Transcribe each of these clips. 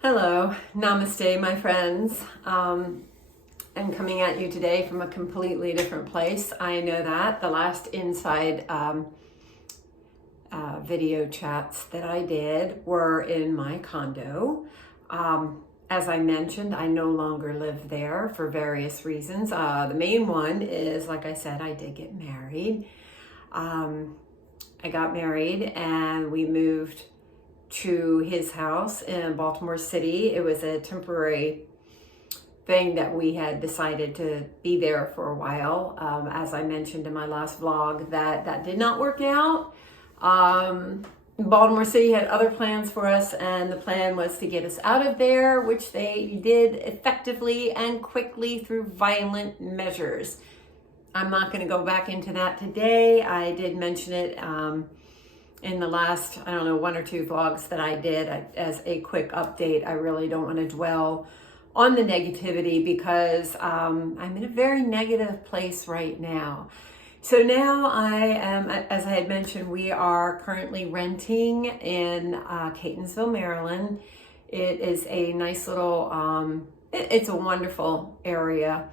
Hello, namaste, my friends. I'm coming at you today from a completely different place. I know that. The last inside video chats that I did were in my condo. As I mentioned, I no longer live there for various reasons. The main one is, like I said, I did get married. I got married and we moved to his house in Baltimore City. It was a temporary thing that we had decided to be there for a while. As I mentioned in my last vlog, that did not work out. Baltimore City had other plans for us, and the plan was to get us out of there, which they did effectively and quickly through violent measures. I'm not going to go back into that today. I did mention it in the last, I don't know, one or two vlogs that I did as a quick update. I really don't want to dwell on the negativity because I'm in a very negative place right now. So now I am, as I had mentioned, we are currently renting in Catonsville, Maryland. It is a nice little, it's a wonderful area.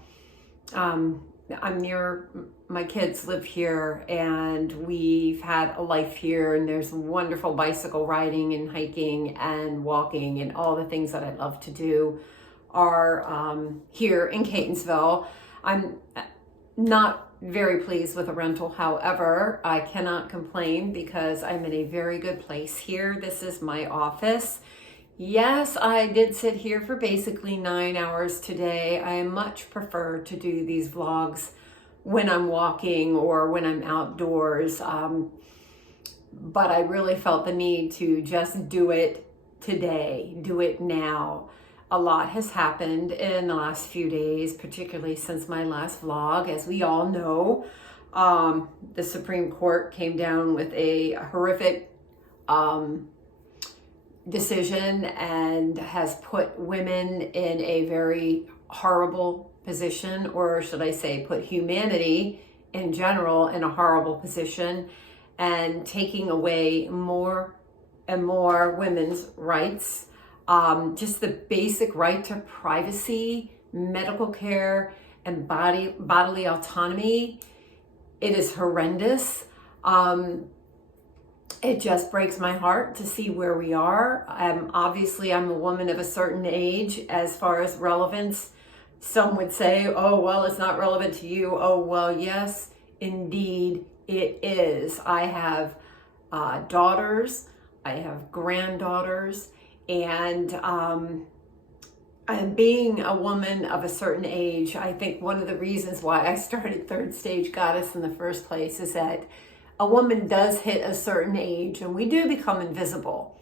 I'm near, my kids live here and we've had a life here, and there's wonderful bicycle riding and hiking and walking, and all the things that I love to do are here in Catonsville. I'm not very pleased with the rental. However, I cannot complain because I'm in a very good place here. This is my office. Yes, I did sit here for basically 9 hours today. I much prefer to do these vlogs when I'm walking or when I'm outdoors. But I really felt the need to just do it today, do it now. A lot has happened in the last few days, particularly since my last vlog. As we all know, the Supreme Court came down with a horrific decision and has put women in a very horrible position, or should I say put humanity in general in a horrible position, and taking away more and more women's rights. Just the basic right to privacy, medical care, and bodily autonomy. It is horrendous. It just breaks my heart to see where we are. Obviously, I'm a woman of a certain age. As far as relevance, some would say, oh, well, it's not relevant to you. Oh, well, yes, indeed it is. I have daughters, I have granddaughters, and being a woman of a certain age, I think one of the reasons why I started Third Stage Goddess in the first place is that a woman does hit a certain age and we do become invisible.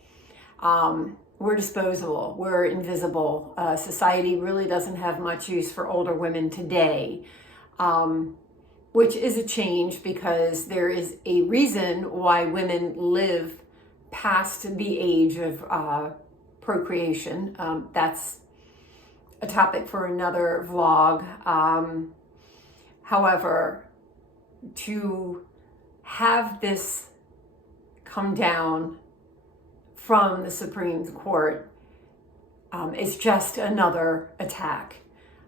We're disposable, we're invisible. Society really doesn't have much use for older women today, which is a change because there is a reason why women live past the age of procreation. That's a topic for another vlog. However, to have this come down from the Supreme Court is just another attack.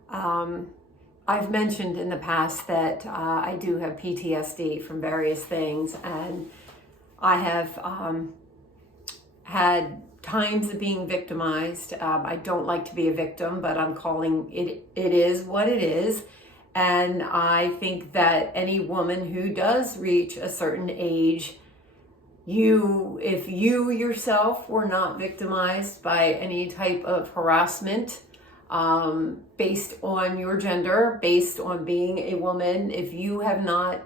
I've mentioned in the past that I do have PTSD from various things, and I have had times of being victimized. I don't like to be a victim, but I'm calling it is what it is. And I think that any woman who does reach a certain age, if you yourself were not victimized by any type of harassment based on your gender, based on being a woman, if you have not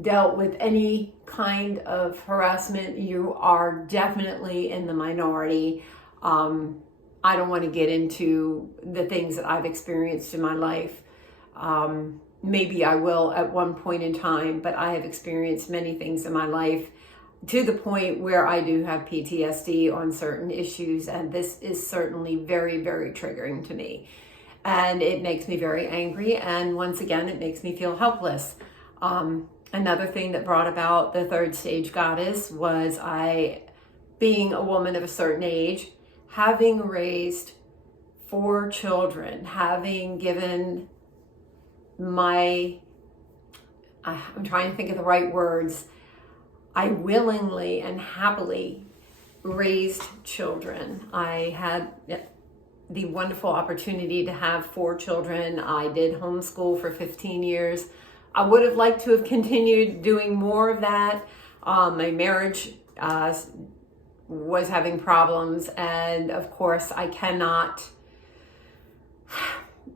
dealt with any kind of harassment, you are definitely in the minority. I don't want to get into the things that I've experienced in my life. Maybe I will at one point in time, but I have experienced many things in my life to the point where I do have PTSD on certain issues, and this is certainly very, very triggering to me. And it makes me very angry, and once again, it makes me feel helpless. Another thing that brought about the Third Stage Goddess was being a woman of a certain age, having raised 4 children, having given I'm trying to think of the right words, I willingly and happily raised children. I had the wonderful opportunity to have 4 children. I did homeschool for 15 years. I would have liked to have continued doing more of that. My marriage was having problems, and of course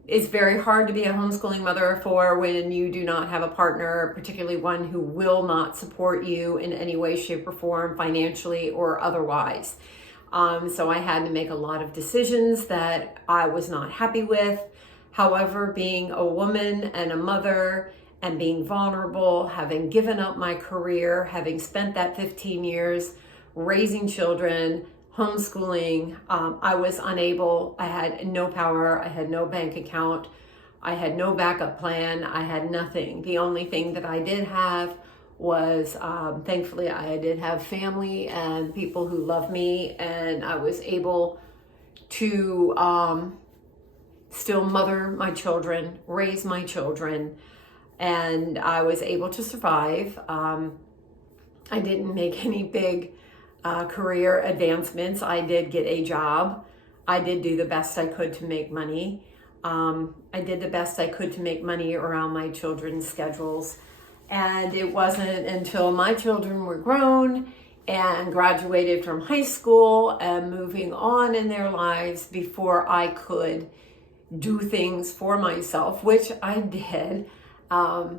it's very hard to be a homeschooling mother of 4 when you do not have a partner, particularly one who will not support you in any way, shape, or form, financially or otherwise. So I had to make a lot of decisions that I was not happy with. However, being a woman and a mother and being vulnerable, having given up my career, having spent that 15 years raising children, homeschooling, I was unable. I had no power. I had no bank account. I had no backup plan. I had nothing. The only thing that I did have was, thankfully, I did have family and people who love me, and I was able to still mother my children, raise my children, and I was able to survive. I didn't make any big career advancements. I did get a job. I did do the best I could to make money. I did the best I could to make money around my children's schedules. And it wasn't until my children were grown and graduated from high school and moving on in their lives before I could do things for myself, which I did. I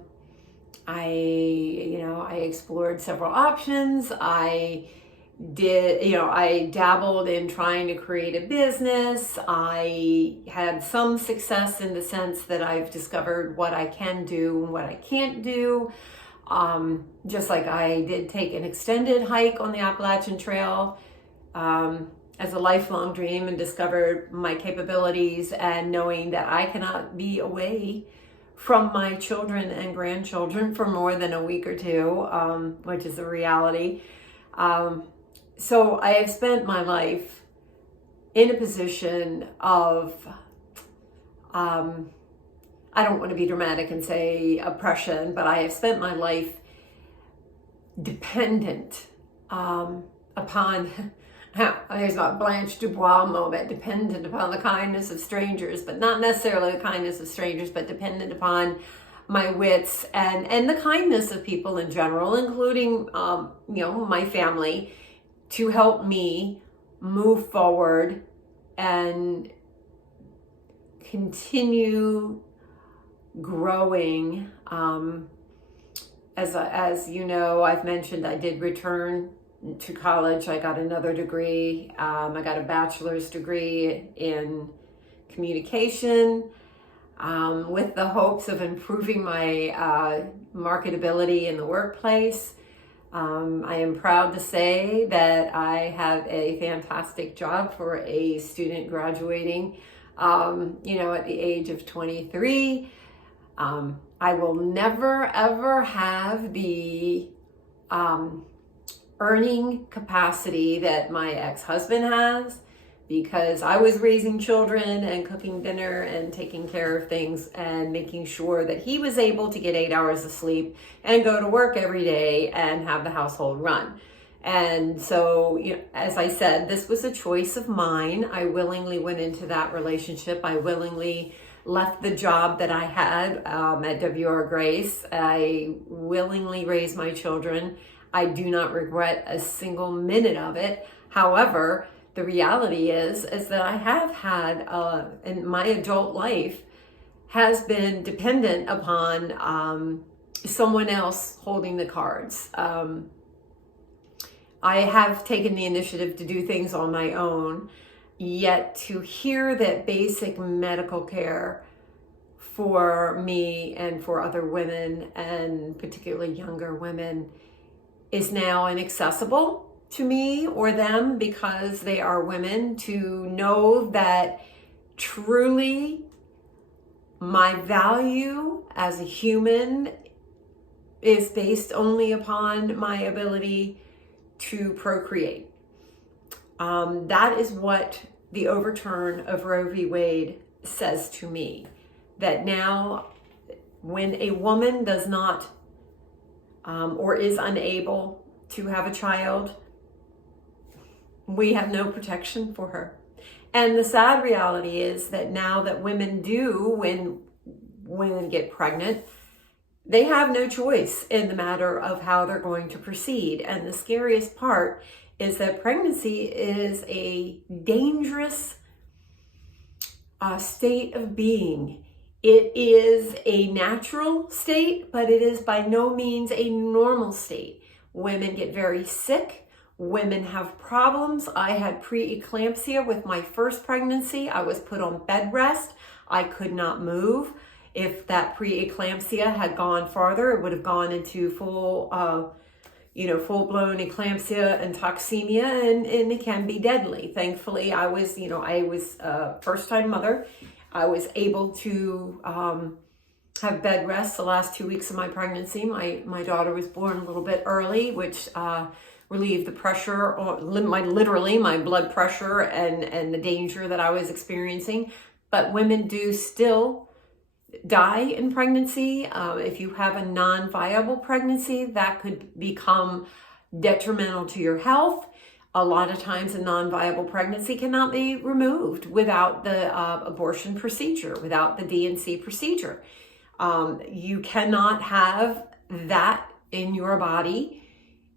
explored several options. I dabbled in trying to create a business. I had some success in the sense that I've discovered what I can do and what I can't do. Just like I did take an extended hike on the Appalachian Trail as a lifelong dream and discovered my capabilities, and knowing that I cannot be away from my children and grandchildren for more than a week or two, which is a reality. So I have spent my life in a position of, I don't want to be dramatic and say oppression, but I have spent my life dependent upon, there's a Blanche Dubois moment, dependent upon the kindness of strangers, but not necessarily the kindness of strangers, but dependent upon my wits and the kindness of people in general, including, my family, to help me move forward and continue growing. As you know, I've mentioned I did return to college. I got another degree. I got a bachelor's degree in communication with the hopes of improving my marketability in the workplace. I am proud to say that I have a fantastic job for a student graduating, at the age of 23. I will never, ever have the earning capacity that my ex-husband has, because I was raising children and cooking dinner and taking care of things and making sure that he was able to get 8 hours of sleep and go to work every day and have the household run. And so, as I said, this was a choice of mine. I willingly went into that relationship. I willingly left the job that I had at W.R. Grace. I willingly raised my children. I do not regret a single minute of it. However, the reality is that I have had, in my adult life, has been dependent upon someone else holding the cards. I have taken the initiative to do things on my own, yet to hear that basic medical care for me and for other women, and particularly younger women, is now inaccessible to me or them because they are women, to know that truly my value as a human is based only upon my ability to procreate. That is what the overturn of Roe v. Wade says to me that now when a woman does not or is unable to have a child, we have no protection for her. And the sad reality is that now that women do, when women get pregnant, they have no choice in the matter of how they're going to proceed. And the scariest part is that pregnancy is a dangerous state of being. It is a natural state, but it is by no means a normal state. Women get very sick. Women have problems. I had preeclampsia with my first pregnancy. I was put on bed rest. I could not move. If that preeclampsia had gone farther, it would have gone into full-blown eclampsia and toxemia, and it can be deadly. Thankfully, I was a first-time mother. I was able to have bed rest the last 2 weeks of my pregnancy. My daughter was born a little bit early, which relieved the pressure, my blood pressure and the danger that I was experiencing. But women do still die in pregnancy. If you have a non-viable pregnancy, that could become detrimental to your health. A lot of times a non-viable pregnancy cannot be removed without the abortion procedure, without the D&C procedure. You cannot have that in your body.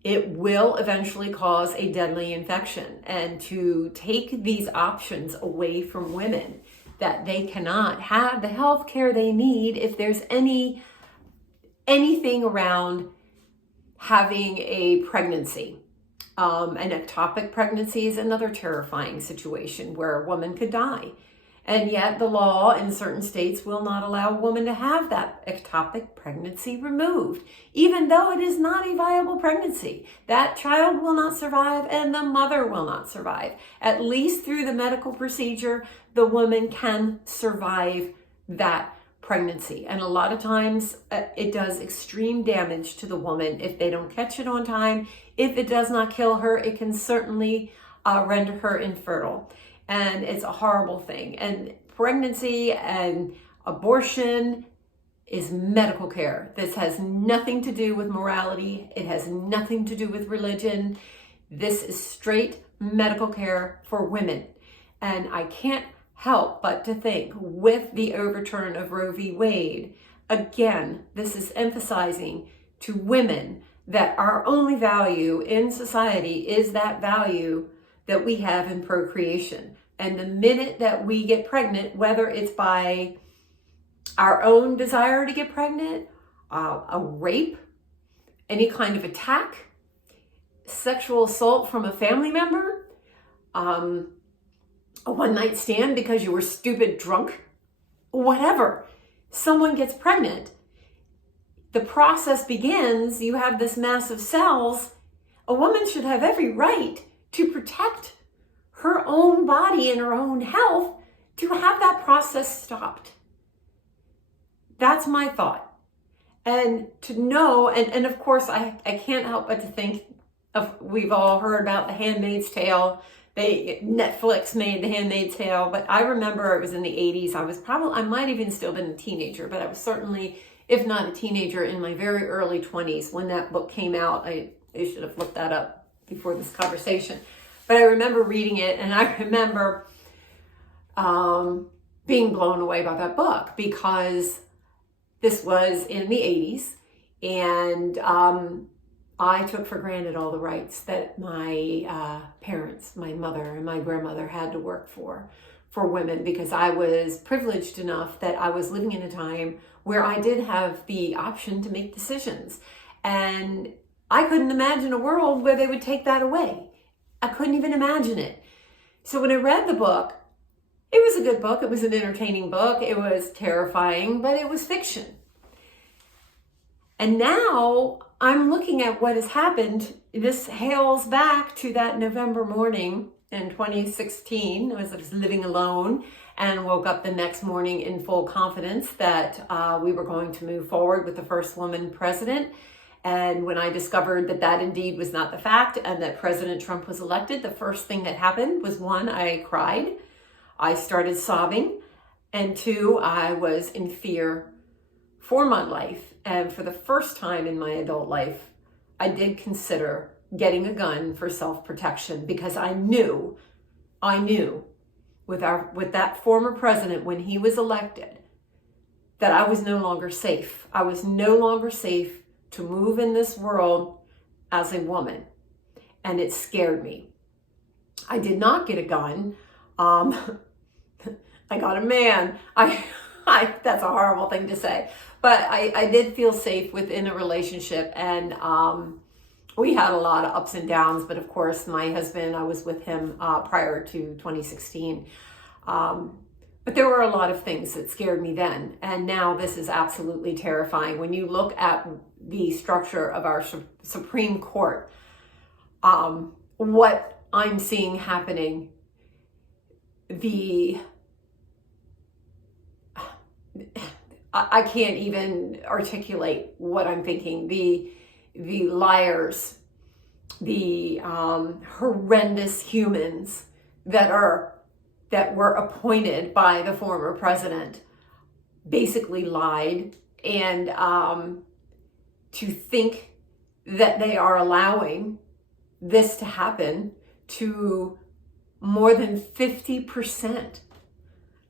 It will eventually cause a deadly infection. And to take these options away from women, that they cannot have the health care they need if there's anything around having a pregnancy. An ectopic pregnancy is another terrifying situation where a woman could die. And yet the law in certain states will not allow a woman to have that ectopic pregnancy removed, even though it is not a viable pregnancy. That child will not survive and the mother will not survive. At least through the medical procedure, the woman can survive that pregnancy. And a lot of times it does extreme damage to the woman if they don't catch it on time. If it does not kill her, it can certainly render her infertile. And it's a horrible thing. And pregnancy and abortion is medical care. This has nothing to do with morality. It has nothing to do with religion. This is straight medical care for women. And I can't help but to think, with the overturn of Roe v. Wade, again, this is emphasizing to women that our only value in society is that value that we have in procreation. And the minute that we get pregnant, whether it's by our own desire to get pregnant, a rape, any kind of attack, sexual assault from a family member, a one-night stand because you were stupid drunk, whatever, someone gets pregnant, the process begins. You have this mass of cells. A woman should have every right to protect her own body and her own health, to have that process stopped. That's my thought. And to know, and of course, I can't help but to think of, we've all heard about The Handmaid's Tale. Netflix made The Handmaid's Tale, but I remember it was in the 80s. I might even still been a teenager, but I was certainly, if not a teenager, in my very early 20s when that book came out. I should have looked that up before this conversation. But I remember reading it, and I remember being blown away by that book, because this was in the 80s, and I took for granted all the rights that my parents, my mother and my grandmother, had to work for women, because I was privileged enough that I was living in a time where I did have the option to make decisions. And I couldn't imagine a world where they would take that away. I couldn't even imagine it. So when I read the book, it was a good book. It was an entertaining book. It was terrifying, but it was fiction. And now I'm looking at what has happened. This hails back to that November morning in 2016. I was living alone and woke up the next morning in full confidence that we were going to move forward with the first woman president. And when I discovered that that indeed was not the fact, and that President Trump was elected, the first thing that happened was, one, I cried. I started sobbing, and 2, I was in fear for my life. And for the first time in my adult life, I did consider getting a gun for self-protection, because I knew with that former president, when he was elected, that I was no longer safe. I was no longer safe to move in this world as a woman. And it scared me. I did not get a gun. I got a man. That's a horrible thing to say. But I did feel safe within a relationship. And we had a lot of ups and downs. But of course, my husband, I was with him prior to 2016. But there were a lot of things that scared me then. And now this is absolutely terrifying. When you look at the structure of our Supreme Court, what I'm seeing happening, I can't even articulate what I'm thinking. The liars, the horrendous humans that were appointed by the former president basically lied, and to think that they are allowing this to happen to more than 50%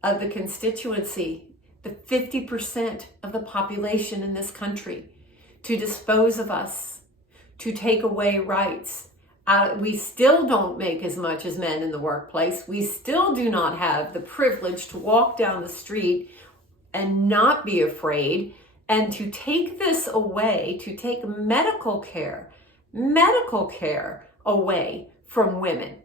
of the constituency, the 50% of the population in this country, to dispose of us, to take away rights. We still don't make as much as men in the workplace. We still do not have the privilege to walk down the street and not be afraid. And to take this away, to take medical care away from women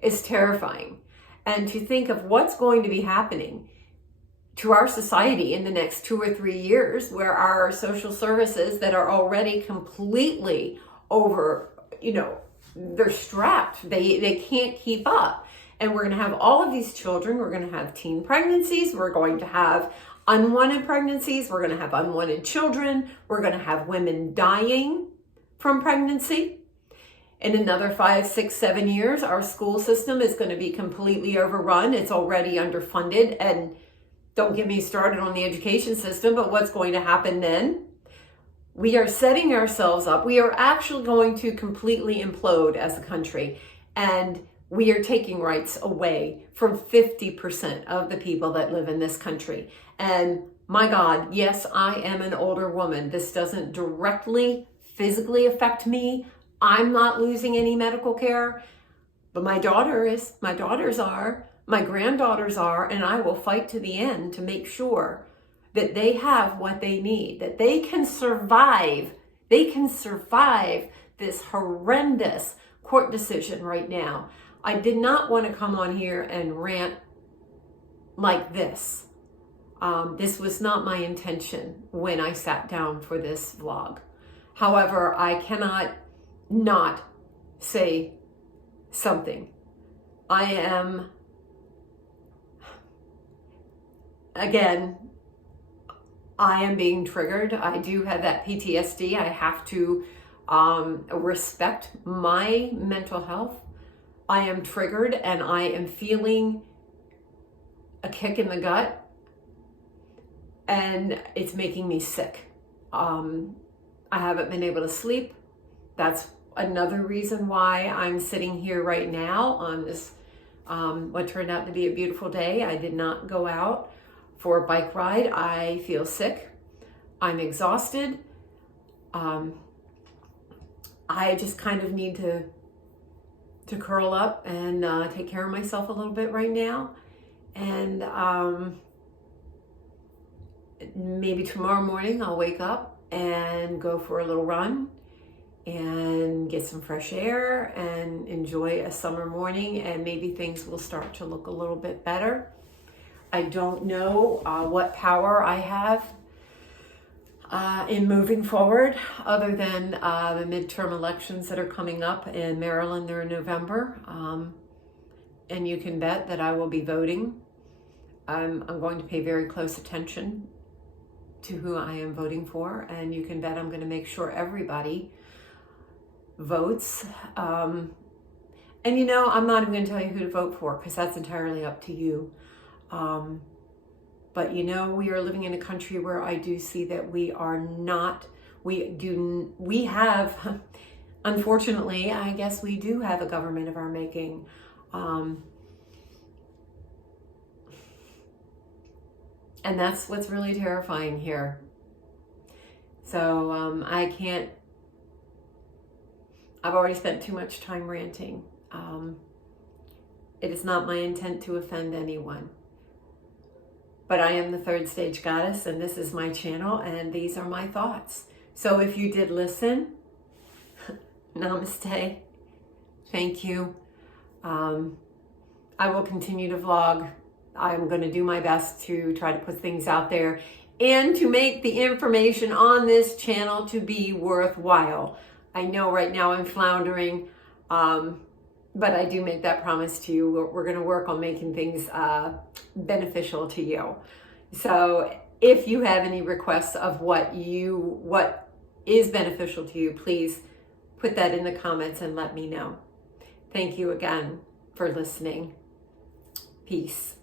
is terrifying. And to think of what's going to be happening to our society in the next 2 or 3 years, where our social services that are already completely over, they're strapped. They can't keep up. And we're going to have all of these children. We're going to have teen pregnancies. We're going to have unwanted pregnancies. We're going to have unwanted children. We're going to have women dying from pregnancy. In another 5, 6, 7 years, our school system is going to be completely overrun. It's already underfunded. And don't get me started on the education system, but what's going to happen then? We are setting ourselves up. We are actually going to completely implode as a country. And we are taking rights away from 50% of the people that live in this country. And my God, yes, I am an older woman. This doesn't directly, physically affect me. I'm not losing any medical care, but my daughter is, my daughters are, my granddaughters are, and I will fight to the end to make sure that they have what they need, that they can survive. They can survive this horrendous court decision right now. I did not want to come on here and rant like this. This was not my intention when I sat down for this vlog. However, I cannot not say something. I am, again, I am being triggered. I do have that PTSD. I have to respect my mental health. I am triggered and I am feeling a kick in the gut, and it's making me sick. I haven't been able to sleep. That's another reason why I'm sitting here right now on this, what turned out to be a beautiful day. I did not go out for a bike ride. I feel sick. I'm exhausted. I just kind of need to curl up and take care of myself a little bit right now. And maybe tomorrow morning I'll wake up and go for a little run and get some fresh air and enjoy a summer morning, and maybe things will start to look a little bit better. I don't know what power I have in moving forward, other than the midterm elections that are coming up in Maryland. They're in November, and you can bet that I will be voting. I'm going to pay very close attention to who I am voting for, and you can bet I'm going to make sure everybody votes. And you know, I'm not even going to tell you who to vote for because that's entirely up to you. But you know, we are living in a country where I do see that we have, unfortunately, I guess we do have a government of our making. And that's what's really terrifying here. So I've already spent too much time ranting. It is not my intent to offend anyone. But I am the Third Stage Goddess, and this is my channel, and these are my thoughts. So if you did listen, namaste. Thank you. I will continue to vlog. I'm going to do my best to try to put things out there and to make the information on this channel to be worthwhile. I know right now I'm floundering, but I do make that promise to you. We're going to work on making things beneficial to you. So if you have any requests of what is beneficial to you, please put that in the comments and let me know. Thank you again for listening. Peace.